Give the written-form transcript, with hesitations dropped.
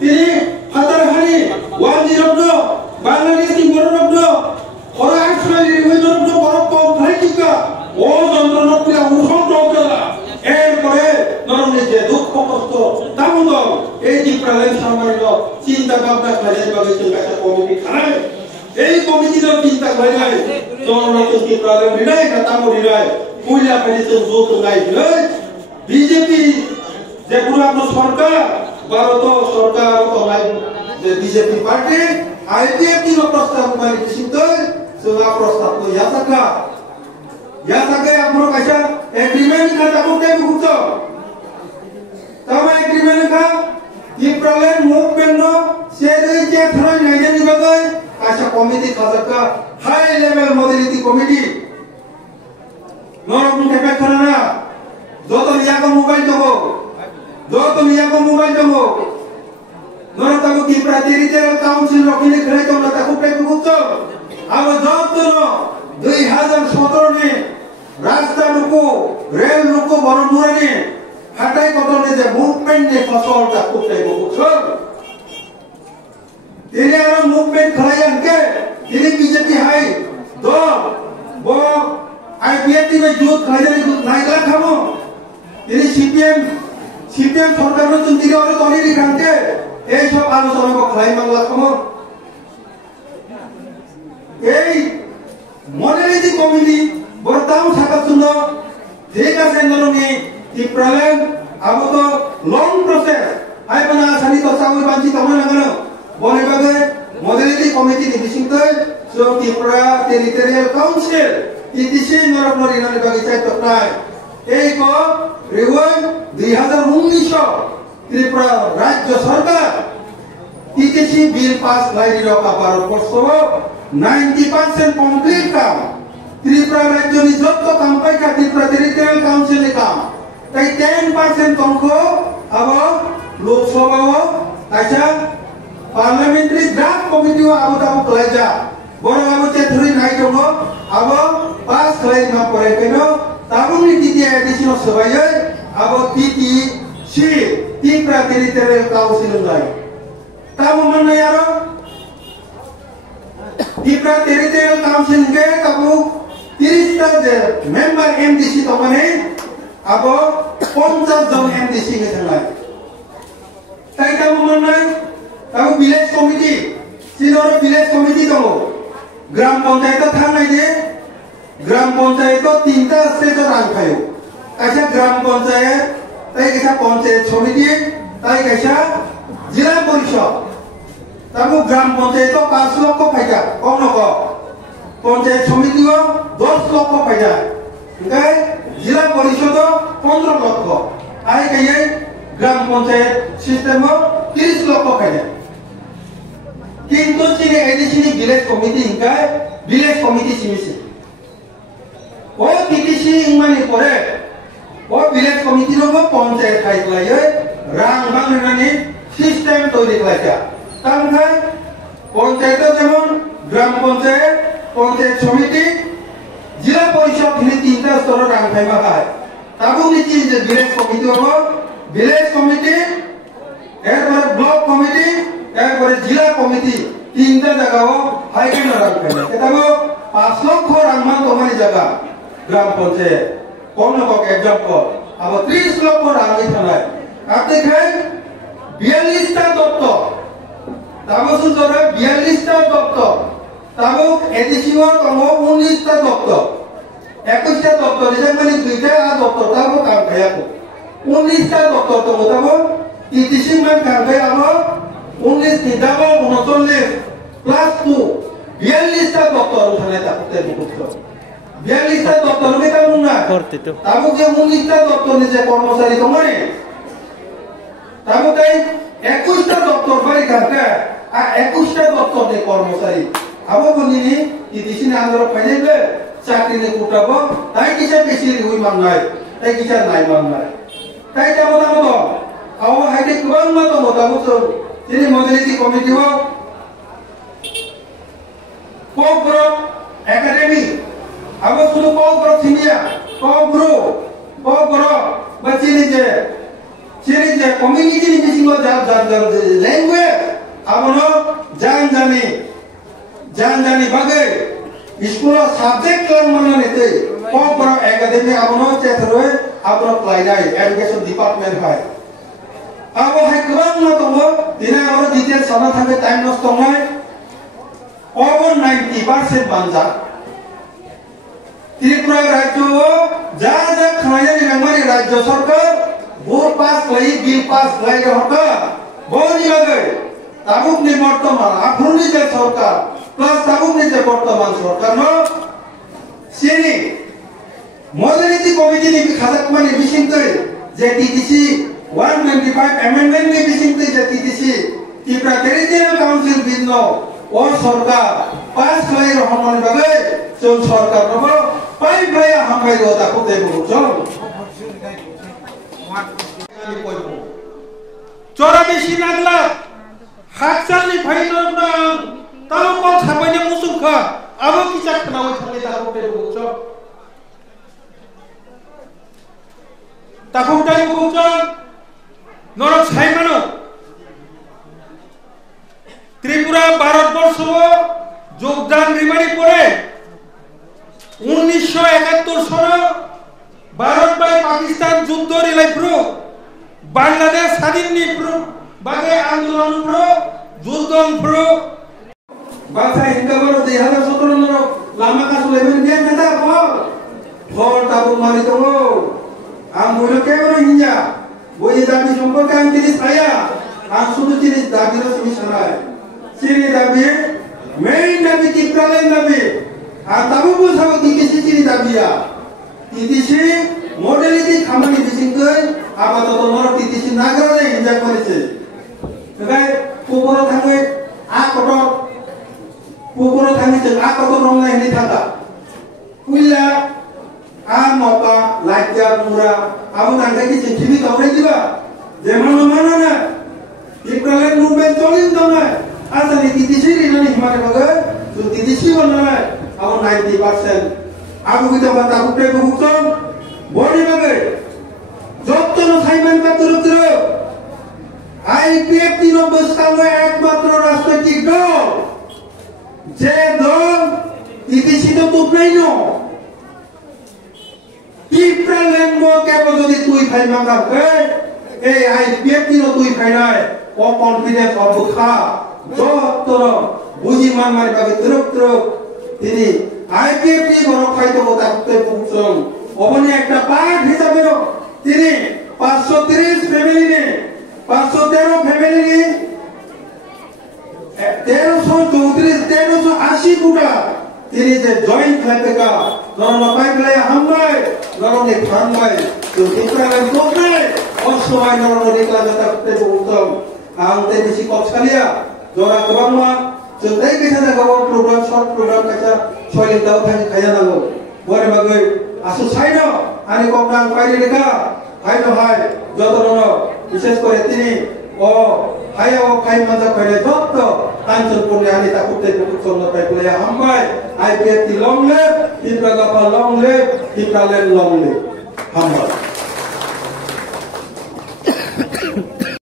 তিনি ফাতারহানি 100 বাংলাদেশ কি বড় ওরা আসলে রিভিউর বড় কম ভাইটিকা ও যন্ত্রণা অনুসন্ধান এরপরে নরমে যে দুঃখ কষ্ট দামোদর এই যে প্রলয় সম্মানিত চিন্তা ভাবনা খাজের বাগে একটা কমিটি খায় এই কমিটির চিন্তা করে যায় জনগণ কি প্রলয় নিরায় কাতামো নিরায় মহিলা পেরিতে যোগ নাই বিজেপি যে পুরো আপনার সরকার ভারত সরকার তো নাই যে বিজেপি পার্টি আইপিএফ কি প্রস্তাব মানে সিদ্ধ সেটা প্রস্তাব তো यासके आपनो कैसा एग्रीमेंट का दाबुते बुझो तब एग्रीमेंट का ये प्रॉब्लम मूवमेंट नो शेरे जे थरा नाइजेरी बगे कैसा कमिटी खासका हाई लेवल मोबिलिटी कमिटी नोरम टेपे करना जो तो लिया को मोबाइल दो नोर तब की प्रतिनिधि काउंसिल रखिले खरे तो लता को पे बुझो अब जब तो 2017 ने रास्ता रुको रेल रुको बरमुरा ने हटाई कतने जे मूवमेंट ने फसल ता कुटे बुझो तेरे आरा मूवमेंट खरायन के तेरे बीजेपी हाई दो वो आईपीएफटी में जुट खरायन नाइला खामो तेरे सीपीएम सरकार में चिंतित और तोनी दिखाते ए सब आलोचना को खराय मांगला खामो ए मोडेलिटी कमिटी बर्ताव साकात सुनो ठीक আছে নরমি কি প্রবলেম আবো তো লং প্রসেস আই বনা সানি তো সাউই বাঞ্চি তমন লাগানো বনে বাগে মোডেলিটি কমিটি নি বিসিংতে সো ত্রিপুরা টেরিটরিয়াল কাউন্সিল টিটিসি নরনরি নানি বাগে চাই তো নাই এই কো রিওয়ান 2019 ত্রিপুরা রাজ্য সরকার টিটিসি বিল পাস লাইরি রকা পারো প্রস্তাব 90% कंप्लीट काम त्रिपुरा राज्य नि जत्त काम पाइका त्रिपुरा टेरिटोरियल काउंसिल नि काम ताई 10% तंखो अब लोकसभा आइसा पार्लियामेंट्री ड्राफ्ट कमिटी अब दाबो खलाइजा बरो अब चेथुरी नाइ दङ अब पास खलाइ मा परे केनो ताबुनि टिटी एडिशन सबायै अब टिटी सी त्रिपुरा टेरिटोरियल काउंसिल लाइ ताबो मन यारो त्रिपुरा टेरिटोरियल काउंसिल के तबु 30 टा जे मेंबर एमडीसी तो माने अब 50 जन एमडीसी के थांलाय ताई तबु माने तबु विलेज कमिटी सिनोर विलेज कमिटी दङ ग्राम पंचायत थांनाय जे ग्राम पंचायत 3 टा स्टेज रानखायो कायसा ग्राम पंचायत ताई कायसा पंचायत समिति ताई कायसा जिला परिषद तब ग्राम पंचायत 5 लक्ष फायदा कम नको पंचायत समिति 10 लक्ष फायदा ओंखाय जिला परिषद 15 लक्ष आइ कहिए ग्राम पंचायत सिस्टम 30 लक्ष फायदा किंतु चिने एडिशनल विलेज कमिटी ओंखाय विलेज कमिटी सिमिसे ओ टीटीसी माने परे ओ विलेज कमिटी रो पंचायत खाइलाय रां बांगनानि सिस्टम तৈরি खाइला तांखाय पंचायत जेमन ग्राम पंचायत पंचायत समिति जिला परिषद नि 3टा स्तर रांखाय माखाय ताबु निचि जे विलेज कमिटी हबो विलेज कमिटी एरपर ब्लॉक कमिटी एरपर जिला कमिटी 3टा জায়গাও হাইকেন রাंखाय केताबो 5 লক্ষ রাংমান তোমানি জায়গা ग्राम पंचायत कोन नको एग्जांपल अब 30 লক্ষ রাংই থানায় আপনি খাই 42 টা দপ্তর ताबो जरा 42 टा दप्तर ताबो एडिशनल कमो 19 टा दप्तर 21 टा दप्तर जे माने दुईटा दप्तर ताबो काम खायाको 19 टा दप्तर तो ताबो टीटीसी मान काम खाय अब 19 निदाबो 39 प्लस 2 42 टा दप्तर उठाने ताकते बुझो 42 टा दप्तर में ताबो ना करते तो ताबो जे 19 टा दप्तर ने जे कर्मचारी तमाने ताबो ताई 21 टा दप्तर बारी कामका आ 21 टा दप्तर ने कर्मचारी अब बनिनि टीटीसी ने आंदोलन फाइनेले चाकरी ने कुटाबो ताई किसा बेसी हुई मांगनाय ताई किसा नाय मांगनाय ताई जाबो दाबो आव हाइदे गोबां मा दङ दाबो तो जेनि मोबिलिटी कमिटी हो कोग्रो एकाडेमी अब सुनो कोग्रो सिमिया कोग्रो बचिनि जे कम्युनिटी नि बिसिङो जा language ini abono ceteroi abro pelajaran education department hai. Abo hai kebang na tongo dina abro detail sama thangke time nos tongai over 90% banja. Tripura rajyo ja khamaya ni nangmani rajyo sarkar bo pass lai bill pass lai hoka boni lagai tabuk ni bortoman akhuni je sarkar plus tabuk ni je bortoman sarkar no sini modernity committee ni khazak mani bisingtoi je TTC 195 amendment ni bisingtoi je TTC Tripura Territorial Council binno o sarkar pass lai rohman bagai chon sarkar no pai baya hambai roda ko te bu chon Cora besi nagla haksan ni phaino nang talo ko thabai musum kha abo kichak nawi thale ta ko te bu chon takung tai bu chon norok sai mano Tripura Bharatvarsha যোগদান রিমারি পরে 1971 সনে Bharat by Pakistan যুদ্ধ rely pro Bangladesh স্বাধীননি pro বাগে আন্দোলন pro যুদ্ধ pro বাসা হিন্দবর 2017 নর লামা কাজ লেবেন কে মেদা ফর তাবু মারি তো আম বইল কেবল হিঞ্জা বই দাবি সম্পর্কে আমি জিনিস আয়া আম শুধু জিনিস দাবির সমি শোনায় চিনি দাবি মেইন দাবি কি প্রলেন দাবি আর তাবু বুঝাবো কি কিছু চিনি দাবিয়া TTC modality খামানি বিসিংকই আপাতত নর TTC নাগরালে হিঞ্জা করেছে তাই পুকুর থাঙ্গে আ কত পুকুর থাঙ্গে আ কত রং নাই নি থাকা কুইলা আ নপা লাইজা মুরা আবু নাঙ্গে কি চিঠি তরাই দিবা যেমন মানো না ইপ্রালেন মুভমেন্ট চলিন দনা আসলে TTC রিনানি হিমারে বাগে তো TTC বননা Abu 90% Aku kita bata kupe bukan body bagai jotto no thaiman ka turut IPF tino bostalo ekmatro rashtratik dol je dol TTC to tupnai no Tripura mo kebo jodi tui phai manga ke ei IPF tino tui phai nai o confidence obukha jotto buji man mari bagai turut tini IPF বড় খাইতো তাতে পৌঁছং ওখানে একটা part হিসাবে তিনি 530 family নে 513 family নে 1334 1380 কোটা তিনি যে জয়েন্ট ফ্যামিলিকা নরম পাইপলাই হামলাই নরম নে ফাংলাই তো তিনটার কোনে অসহায় নরম রেকলা তাতে পৌঁছং আংতে বেশি কছালিয়া জরা কবামা Jodai kita nak bawa program short program kaca soalnya tahu tadi kaya nago. Boleh bagai asu saino, ani program kaya deka, kaya no hai, jodoh no, bisnis kore tini, kaya kaya mata kaya jodoh, tancur pun ani takut terbuka soalnya kaya kuliah hambai, IPF di long live, Tripura long live, Tripura long live, hambai.